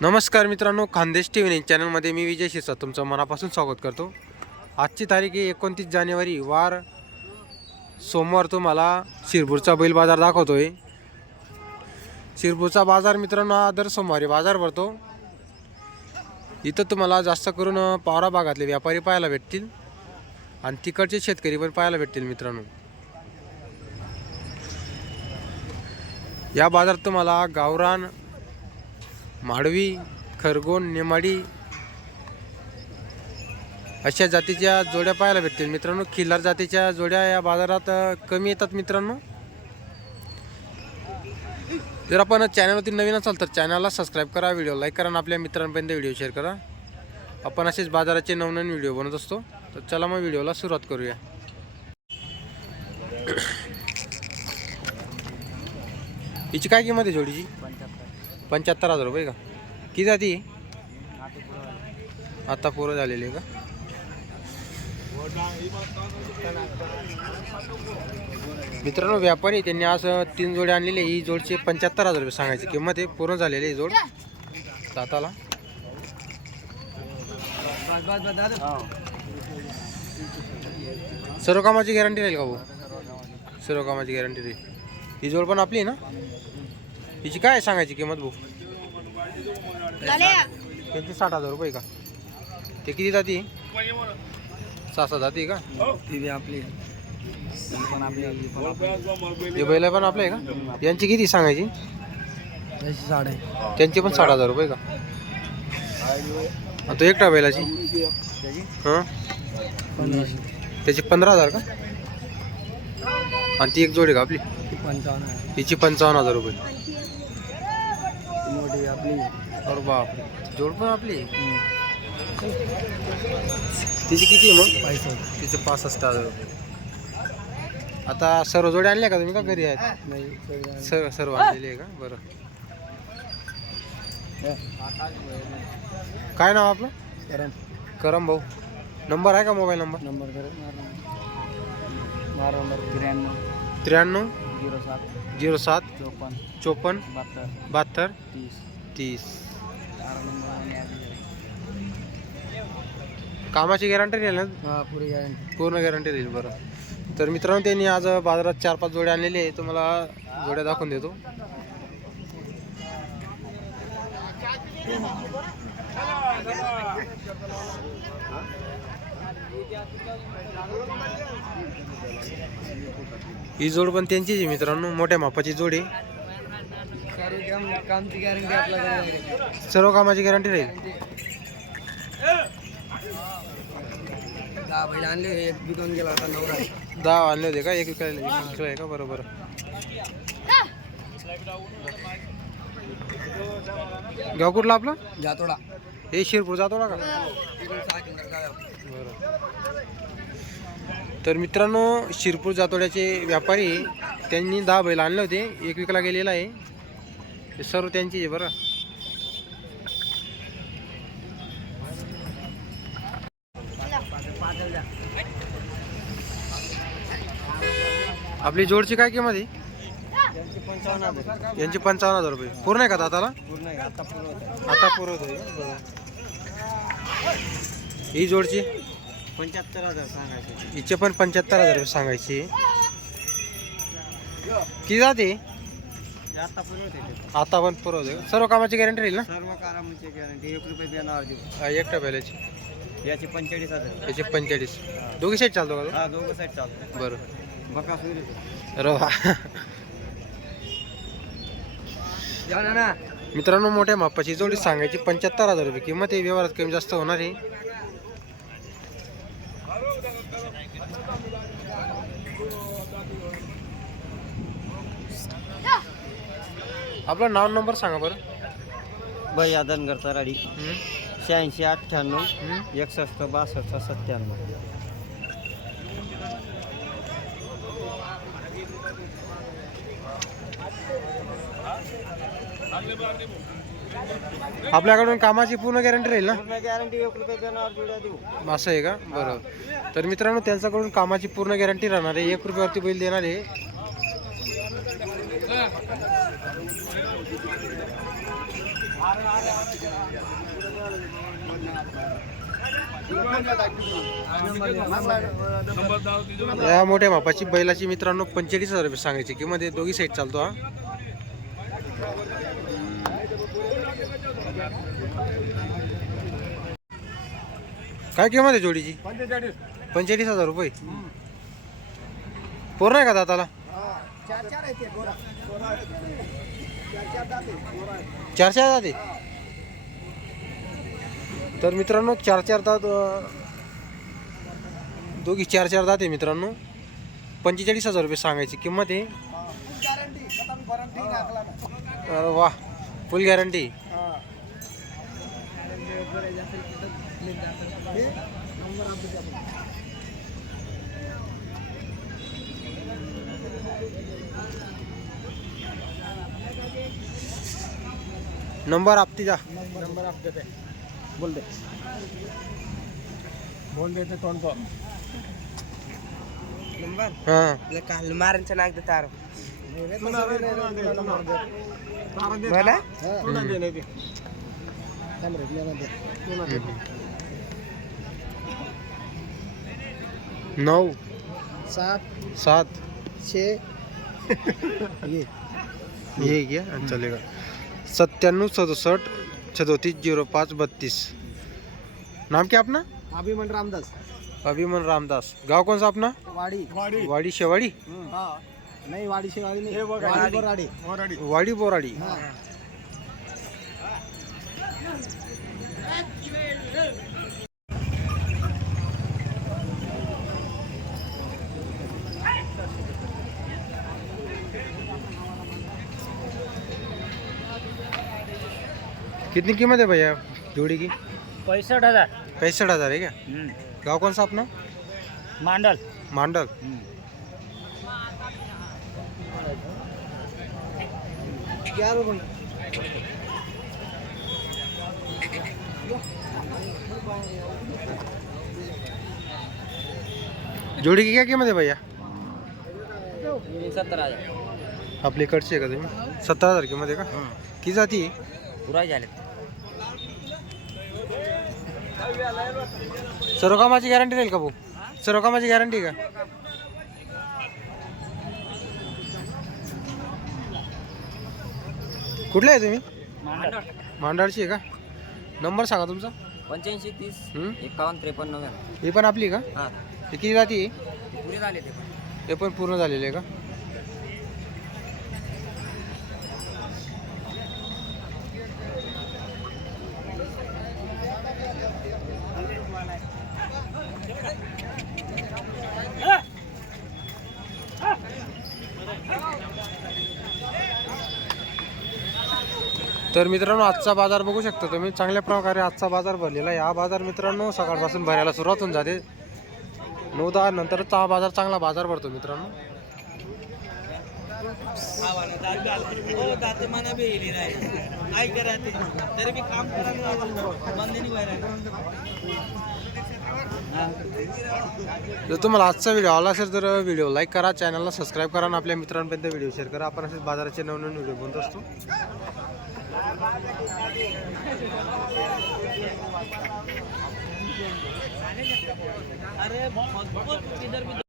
नमस्कार मित्रांनो Khandesh T V चॅनलमध्ये मी विजय शिरसा तुमचं मनापासून स्वागत करतो. आजची तारीख आहे एकोणतीस जानेवारी वार सोमवार तुम्हाला शिरपूरचा बैल बाजार दाखवतो आहे शिरपूरचा बाजार मित्रांनो हा दर सोमवारी बाजार भरतो. इथं तुम्हाला जास्त करून पावरा भागातले व्यापारी पाहायला भेटतील आणि तिकडचे शेतकरी पण पाहायला भेटतील मित्रांनो. या बाजारात तुम्हाला गावरान माडवी खरगोण नेमाडी अशा जातीच्या जोड्या पाहायला भेटतील. मित्रांनो खिल्लार जातीच्या जोड्या या बाजारात कमी येतात मित्रांनो. जर आपण चॅनलवरती नवीन असाल तर चॅनलला सबस्क्राईब करा व्हिडिओ लाईक करा आणि आपल्या मित्रांपर्यंत व्हिडिओ शेअर करा. आपण असेच बाजाराचे नवनवीन व्हिडिओ बनवत असतो. तर चला मग व्हिडिओला सुरुवात करूया. हिची काय किंमत आहे जोडीची? पंच्याहत्तर हजार रुपये का? किती जाती? आता पोरं झालेली आहे का? मित्रांनो व्यापारी त्यांनी असं तीन जोडे आणलेले ही जोडचे पंच्याहत्तर हजार रुपये सांगायची किंमत आहे. पूर्ण झालेली आहे ही जोड. दाताला. सर्व कामाची गॅरंटी राहील का भाऊ? सर्व कामाची गॅरंटी राहील. ही जोड पण आपली आहे ना? हिची काय सांगायची किंमत भाऊ किती साठ हजार रुपये का? ते किती जाती? सहा सहा जाती का? ती बी आपली पण आपली हे बैल पण आपले आहे का? यांची किती सांगायची? त्याची साड आहे त्यांची पण साठ हजार रुपये का? तो एकटा बैलाची? हां? त्याची पंधरा हजार का? आणि ती एक जोडी का आपली? पंचावन्न हिची पंचावन्न हजार रुपये. आपली. अरे बापरे जोड पण आपली. तिची किती आहे मग? पैसे तिचे पासष्ट हजार रुपये. आता सर्व जोडे आणल्या का तुम्ही का घरी आहेत? नाही सगळं सर्व सर्व आणलेली आहे का? बरं. काय नाव आपलं? करम करम भाऊ. नंबर आहे का मोबाईल नंबर? नंबर बारा नंबर त्र्याण्णव. त्र्याण्णव झिरो सात. झिरो सात चोपन्न. चोपन्न. बहात्तर. बहात्तर. तीस. तीस. कामाची गॅरंटी राहील ना? हा पुरी गॅरंटी पूर्ण गॅरंटी देईल बरं. तर मित्रांनो त्यांनी आज बाजारात चार पाच जोडे आणलेले आहे तुम्हाला जोड्या दाखवून देतो. ही जोड पण त्यांचीच आहे मित्रांनो. मोठ्या मापाची जोड आहे कामची गॅरंटी आपल्याकडे सर्व कामाची गॅरंटी राहील. दहा बैल आणले एक बिकून गेला आता नवरा. दहा आणले होते का? एक विकायला एक विकला आहे का? बरोबर. गाव कुठला आपला? जातोडा. हे शिरपूर जातो ना का? तिकडून सहा किलोमीटर जावं. बरं. तर मित्रांनो शिरपूर जातोड्याचे व्यापारी त्यांनी दहा बैल आणले होते. एक विकला गेलेला आहे. हे सर्व त्यांची आहे बरं. आपली जोडची काय किंमत आहे? यांची पंचावन्न हजार रुपये. पूर्ण आहे का दाताला? आता पूर्ण पुरवत ही जोडची? पंच्याहत्तर हजार सांगायची हिचे पण पंच्याहत्तर हजार रुपये सांगायची. किती जाते? आता पूर्ण होते आता पण पुरवते सर्व कामाची गॅरंटी राहील ना? सर्व कारामुळे गॅरंटी एक रुपये देणार देऊ. हा, याचे पंचेचाळीस हजार. याचे पंचेचाळीस. दोघी साईड चालतो का हा दोघं साईड चालतो. तो? बरं. बका सुरू अरे वा. या ना ना मित्रांनो मोठ्या मापाची जोडी सांगायची पंच्याहत्तर हजार रुपये किंमत आहे. व्यवहारात कमी जास्त होणार आहे. आपलं नाव नंबर सांगा बरं. भैया धनगर तराडी हं? शहाऐंशी अठ्ठ्याण्णव हं? एकसष्ट बासष्ट सत्त्याण्णव. आपल्याकडून कामाची पूर्ण गॅरंटी राहील ना? पूर्ण गॅरंटी एक रुपये देणार जुड्या देऊ. असं आहे का? बरं. तर मित्रांनो त्यांच्याकडून कामाची पूर्ण गॅरंटी राहणार आहे. एक रुपयावरती बैल देणार आहे. या मोठ्या मापाची बैलाची मित्रांनो पंचेचाळीस हजार रुपये सांगायची. किंमत आहे दोघी साईड चालतो हा. काय किंमत आहे जोडीची? पंचेचाळीस हजार रुपये. पूर्ण आहे का दाताला? चार चार दाते? तर मित्रांनो चार चार दात दोघी चार चार दाते मित्रांनो. पंचेचाळीस हजार रुपये सांगायची किंमत आहे. गॅरंटी वा फुल गॅरंटी नंबर आपती जा। नंबर आप देते बोल दे। बोल देते तोंड को नंबर? हां। काल मारायचं नाग दे तार मला नऊ सात। सात। छे। ये। ये घ्या आणि चलेगा। सत्त्याण्णव सदुसष्ट सदोतीस झिरो पाच बत्तीस. नाम क्या अपना अभिमन रामदास. अभिमन रामदास. गाव कोणचा अपना वाडी. वाडी. वाडी शेवाडी? नाही वाडी शेवाडी नाही. वाडी बोराडी. वाडी बोराडी. कितनी कीमत है भैया जोड़ी की? पैंसठ हज़ार। पैंसठ हज़ार है क्या? गाँव कौन सा अपना? मांडल। मांडल। क्या जोड़ी की क्या कीमत है भैया? सत्तर हज़ार। आपली इकडची आहे का तुम्ही सत्तर हज़ार किंमत आहे का? किती जाती पुरा झाले सर्व कामाची गॅरंटी राहील का भाऊ? सर्व कामाची गॅरंटी का? कुठले आहे तुम्ही? मांडाळची आहे का? नंबर सांगा तुमचा. पंच्याऐंशी तीस? एकावन्न त्रेपन्न नव्याण्णव. ही पण आपली का? किती जाती पुरे झाले ते पण. पण पूर्ण झालेले आहे का? तर मित्रांनो आजचा बाजार बघू शकता तुम्ही. चांगल्या प्रकारे आजचा बाजार भरलेला आहे. हा बाजार मित्रांनो सकाळपासून भरायला सुरुवात होऊन जाते. नऊ दहा नंतरच हा बाजार चांगला बाजार भरतो मित्रांनो. जर तुम्हाला आजचा व्हिडिओ आवडला असेल तर व्हिडिओ लाईक करा चॅनलला सबस्क्राईब करा आणि आपल्या मित्रांपर्यंत व्हिडिओ शेअर करा. आपण असेच बाजाराचे नवनवीन व्हिडिओ बनत असतो. अरे बहुत बहुत इधर भी